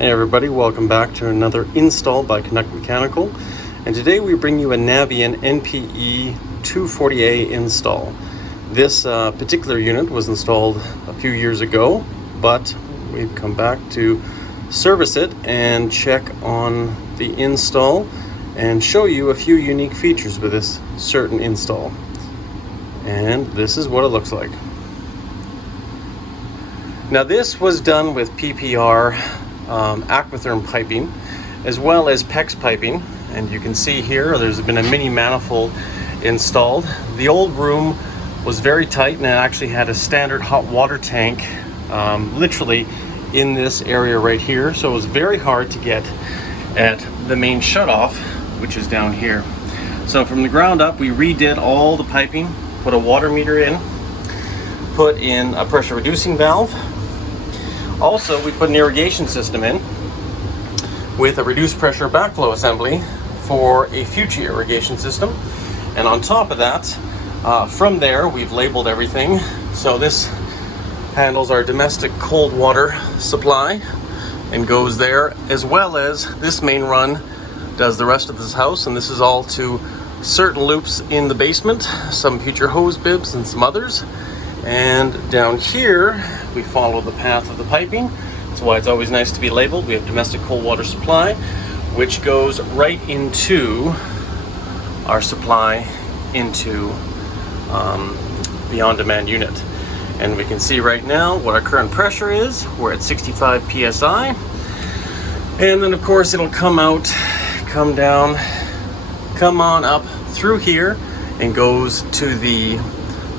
Hey everybody, welcome back to another install by Connect Mechanical. And today we bring you a Navien NPE-240-A install. This particular unit was installed a few years ago, but we've come back to service it and check on the install and show you a few unique features with this certain install. And this is what it looks like. Now this was done with PPR aquatherm piping as well as PEX piping, and you can see here there's been a mini manifold installed. The old room was very tight and it actually had a standard hot water tank literally in this area right here, so it was very hard to get at the main shutoff, which is down here. So from the ground up we redid all the piping, put a water meter in, put in a pressure reducing valve. Also, we put an irrigation system in with a reduced pressure backflow assembly for a future irrigation system. And on top of that, from there, we've labeled everything. So this handles our domestic cold water supply and goes there, as well as this main run does the rest of this house. And this is all to certain loops in the basement, some future hose bibs and some others. And down here, we follow the path of the piping. That's why it's always nice to be labeled. We have domestic cold water supply, which goes right into our supply into the on-demand unit. And we can see right now what our current pressure is. We're at 65 psi. And then of course it'll come out, come down, come on up through here and goes to the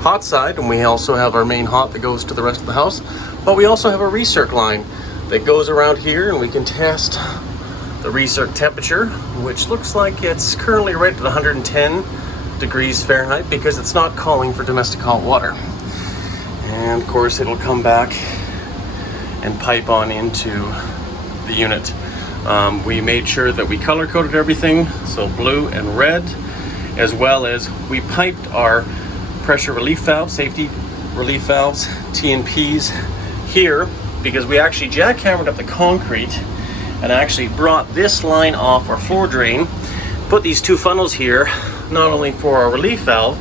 hot side, and we also have our main hot that goes to the rest of the house, but we also have a recirc line that goes around here, and we can test the recirc temperature, which looks like it's currently right at 110 degrees Fahrenheit because it's not calling for domestic hot water. And of course it'll come back and pipe on into the unit. We made sure that we color coded everything, so blue and red, as well as we piped our pressure relief valves, safety relief valves, T&Ps here, because we actually jackhammered up the concrete and actually brought this line off our floor drain, put these two funnels here, not only for our relief valve,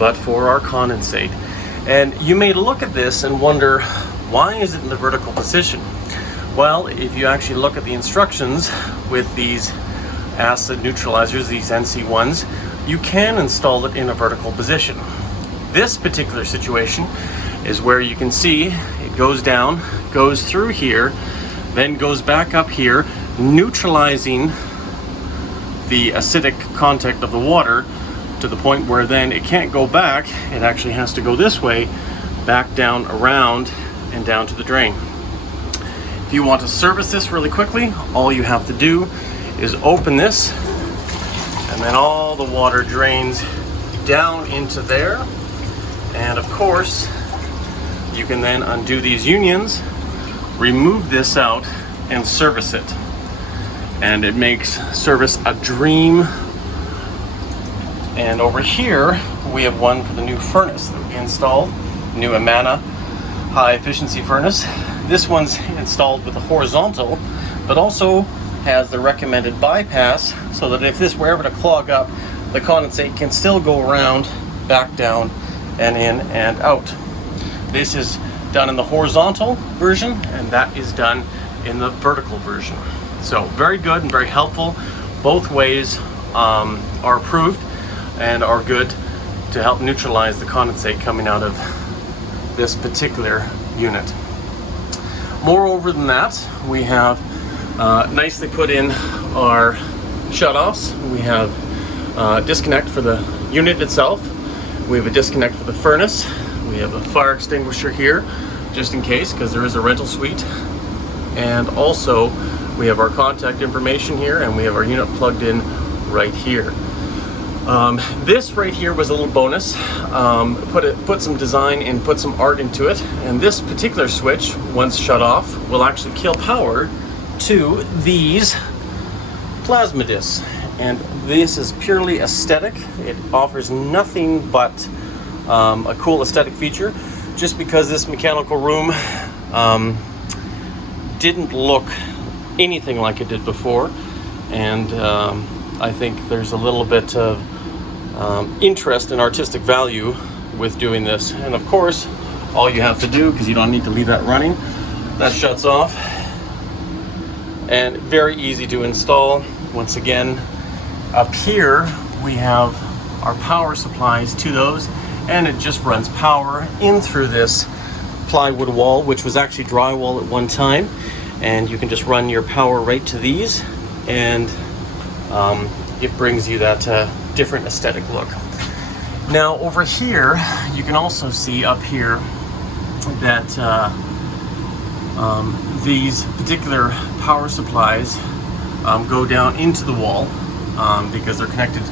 but for our condensate. And you may look at this and wonder, why is it in the vertical position? Well, if you actually look at the instructions with these acid neutralizers, these NC1s, you can install it in a vertical position. This particular situation is where you can see it goes down, goes through here, then goes back up here, neutralizing the acidic contact of the water to the point where then it can't go back. It actually has to go this way, back down, around, and down to the drain. If you want to service this really quickly, all you have to do is open this, and then all the water drains down into there. And of course, you can then undo these unions, remove this out, and service it. And it makes service a dream. And over here, we have one for the new furnace that we installed, new Amana high efficiency furnace. This one's installed with a horizontal, but also has the recommended bypass, so that if this were ever to clog up, the condensate can still go around, back down, and in and out. This is done in the horizontal version, and that is done in the vertical version. So very good and very helpful. Both ways are approved and are good to help neutralize the condensate coming out of this particular unit. Moreover than that, we have nicely put in our shutoffs. We have disconnect for the unit itself. We have a disconnect for the furnace. We have a fire extinguisher here, just in case, because there is a rental suite. And also, we have our contact information here, and we have our unit plugged in right here. This right here was a little bonus. Put some design and put some art into it. And this particular switch, once shut off, will actually kill power to these plasma discs. And this is purely aesthetic. It offers nothing but a cool aesthetic feature, just because this mechanical room didn't look anything like it did before. And I think there's a little bit of interest and artistic value with doing this. And of course, all you have to do, because you don't need to leave that running, that shuts off, and very easy to install. Once again, up here we have our power supplies to those, and it just runs power in through this plywood wall, which was actually drywall at one time, and you can just run your power right to these, and it brings you that different aesthetic look. Now over here, you can also see up here that these particular power supplies go down into the wall because they're connected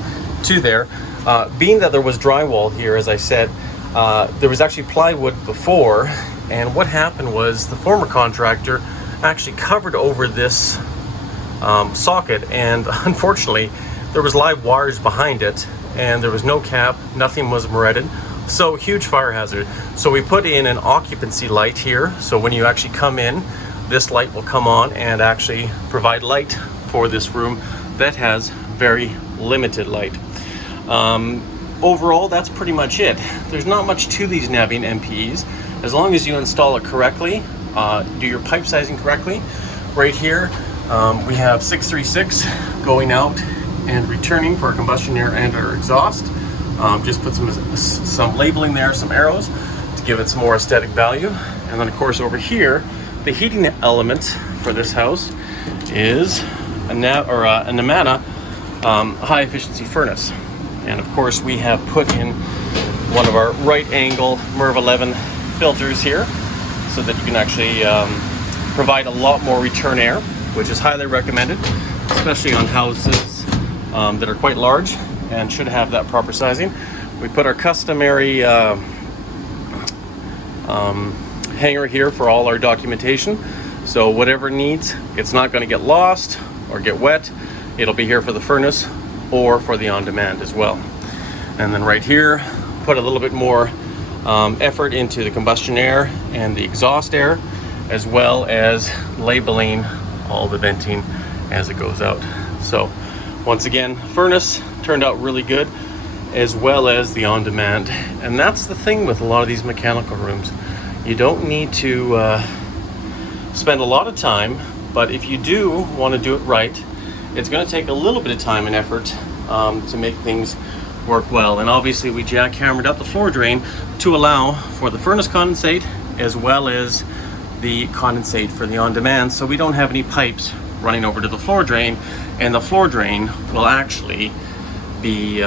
to there. Being that there was drywall here, as I said, there was actually plywood before, and what happened was the former contractor actually covered over this socket, and unfortunately there was live wires behind it, and there was no cap, nothing was moretted, so huge fire hazard. So we put in an occupancy light here, so when you actually come in, this light will come on and actually provide light for this room that has very limited light. Overall, that's pretty much it. There's not much to these Navien NPEs, as long as you install it correctly, do your pipe sizing correctly. Right here, we have 636 going out and returning for our combustion air and our exhaust. Just put some labeling there, some arrows to give it some more aesthetic value. And then of course over here, the heating element for this house is a Navien high efficiency furnace. And of course we have put in one of our right angle MERV 11 filters here, so that you can actually provide a lot more return air, which is highly recommended, especially on houses that are quite large and should have that proper sizing. We put our customary hanger here for all our documentation, so whatever needs, it's not going to get lost or get wet. It'll be here for the furnace or for the on-demand as well. And then right here, put a little bit more effort into the combustion air and the exhaust air, as well as labeling all the venting as it goes out. So once again, furnace turned out really good, as well as the on-demand. And that's the thing with a lot of these mechanical rooms. You don't need to spend a lot of time, but if you do want to do it right, it's going to take a little bit of time and effort to make things work well. And obviously we jackhammered up the floor drain to allow for the furnace condensate as well as the condensate for the on-demand, so we don't have any pipes running over to the floor drain, and the floor drain will actually be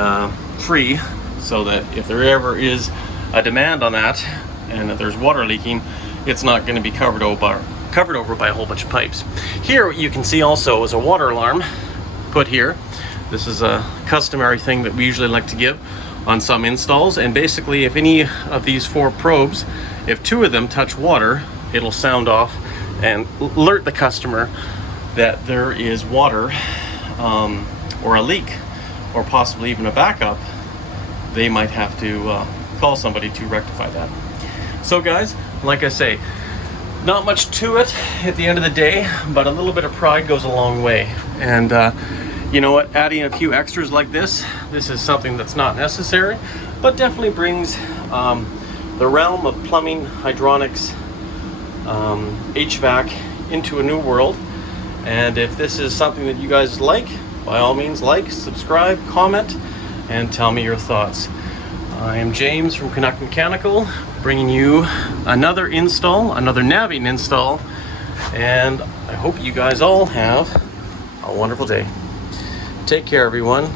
free, so that if there ever is a demand on that and if there's water leaking, it's not going to be covered over by a whole bunch of pipes. Here you can see also is a water alarm put here. This is a customary thing that we usually like to give on some installs, and basically if any of these 4 probes, if 2 of them touch water, it'll sound off and alert the customer that there is water or a leak, or possibly even a backup. They might have to call somebody to rectify that. So guys, like I say, not much to it at the end of the day, but a little bit of pride goes a long way. And you know what, adding a few extras like this is something that's not necessary, but definitely brings the realm of plumbing, hydronics, HVAC into a new world. And if this is something that you guys like, by all means like, subscribe, comment, and tell me your thoughts. I am James from Canuck Mechanical, bringing you another install, another Navien install, and I hope you guys all have a wonderful day. Take care, everyone.